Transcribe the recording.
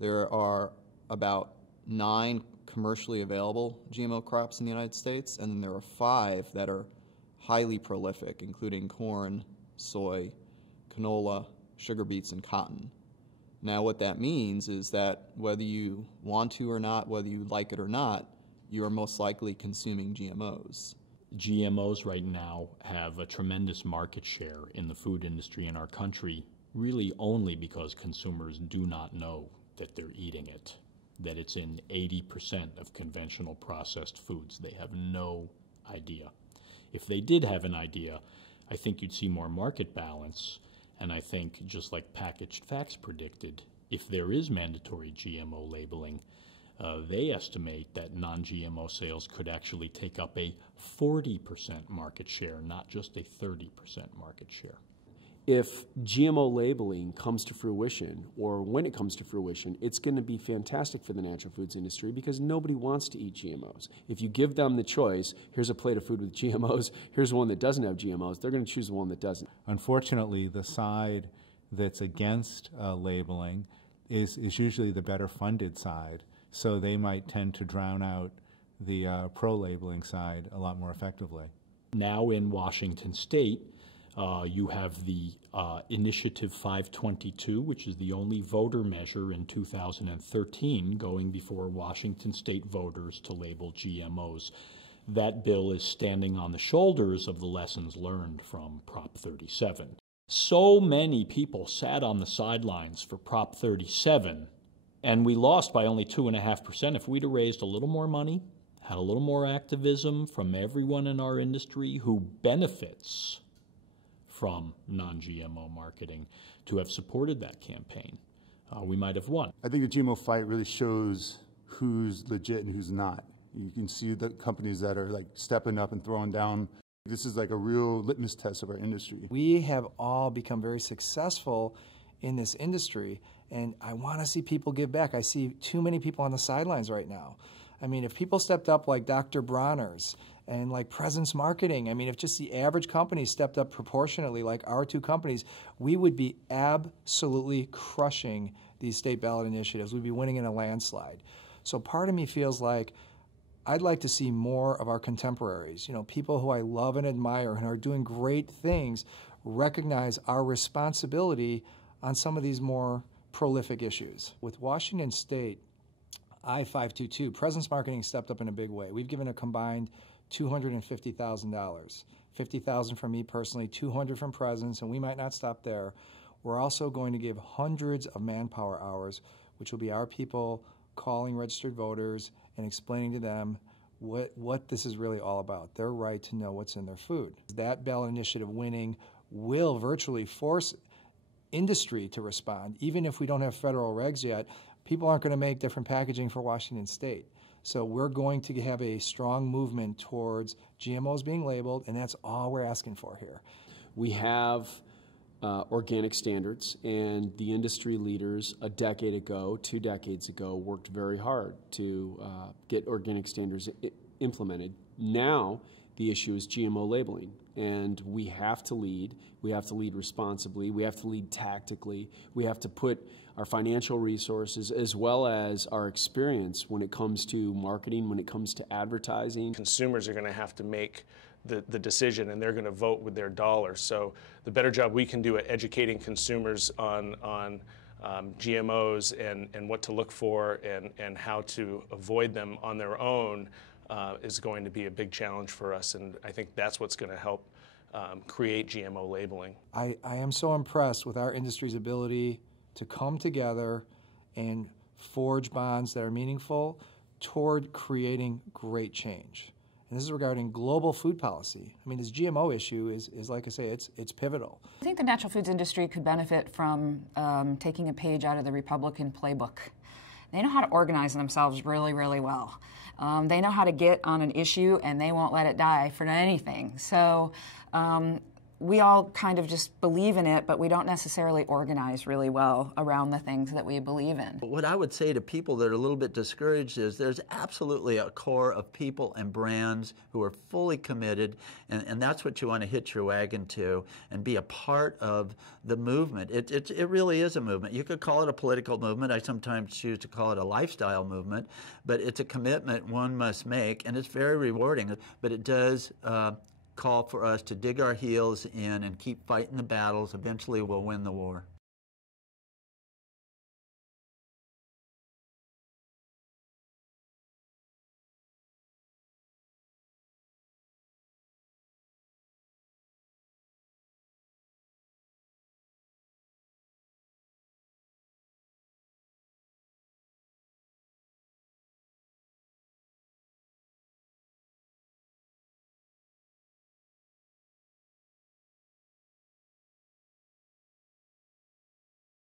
There are about 9 commercially available GMO crops in the United States, and then there are 5 that are highly prolific, including corn, soy, canola, sugar beets, and cotton. Now what that means is that whether you want to or not, whether you like it or not, you are most likely consuming GMOs. GMOs right now have a tremendous market share in the food industry in our country, really only because consumers do not know that they're eating it, that it's in 80% of conventional processed foods. They have no idea. If they did have an idea, I think you'd see more market balance, and I think, just like Packaged Facts predicted, if there is mandatory GMO labeling, they estimate that non-GMO sales could actually take up a 40% market share, not just a 30% market share. If GMO labeling comes to fruition, or when it comes to fruition, it's going to be fantastic for the natural foods industry because nobody wants to eat GMOs. If you give them the choice, here's a plate of food with GMOs, here's one that doesn't have GMOs, they're going to choose the one that doesn't. Unfortunately, the side that's against labeling is usually the better funded side, so they might tend to drown out the pro-labeling side a lot more effectively. Now in Washington State, you have the Initiative 522, which is the only voter measure in 2013 going before Washington State voters to label GMOs. That bill is standing on the shoulders of the lessons learned from Prop 37. So many people sat on the sidelines for Prop 37, and we lost by only 2.5%. If we'd have raised a little more money, had a little more activism from everyone in our industry who benefits from non-GMO marketing, to have supported that campaign, we might have won. I think the GMO fight really shows who's legit and who's not. You can see the companies that are like stepping up and throwing down. This is like a real litmus test of our industry. We have all become very successful in this industry, and I want to see people give back. I see too many people on the sidelines right now. I mean, if people stepped up like Dr. Bronner's and like Presence Marketing, I mean, if just the average company stepped up proportionately like our 2 companies, we would be absolutely crushing these state ballot initiatives. We'd be winning in a landslide. So part of me feels like I'd like to see more of our contemporaries, you know, people who I love and admire and are doing great things, recognize our responsibility on some of these more prolific issues. With Washington State, I-522, Presence Marketing stepped up in a big way. We've given a combined $250,000. $50,000 from me personally, $200 from Presence, and we might not stop there. We're also going to give hundreds of manpower hours, which will be our people calling registered voters and explaining to them what this is really all about, their right to know what's in their food. That ballot initiative winning will virtually force industry to respond. Even if we don't have federal regs yet, people aren't going to make different packaging for Washington State. So we're going to have a strong movement towards GMOs being labeled, and that's all we're asking for here. We have organic standards, and the industry leaders a decade ago, 2 decades ago, worked very hard to get organic standards implemented. Now the issue is GMO labeling, and we have to lead. We have to lead responsibly. We have to lead tactically. We have to put our financial resources as well as our experience when it comes to marketing, when it comes to advertising. Consumers are going to have to make the decision, and they're going to vote with their dollars. So the better job we can do at educating consumers on GMOs and what to look for and how to avoid them on their own is going to be a big challenge for us, and I think that's what's going to help create GMO labeling. I am so impressed with our industry's ability to come together and forge bonds that are meaningful toward creating great change. And this is regarding global food policy. I mean, this GMO issue is like I say, it's pivotal. I think the natural foods industry could benefit from taking a page out of the Republican playbook. They know how to organize themselves really, really well. They know how to get on an issue and they won't let it die for anything. So we all kind of just believe in it, but we don't necessarily organize really well around the things that we believe in. What I would say to people that are a little bit discouraged is there's absolutely a core of people and brands who are fully committed, and that's what you want to hitch your wagon to and be a part of the movement. It really is a movement. You could call it a political movement. I sometimes choose to call it a lifestyle movement, but it's a commitment one must make, and it's very rewarding. But it does call for us to dig our heels in and keep fighting the battles. Eventually we'll win the war.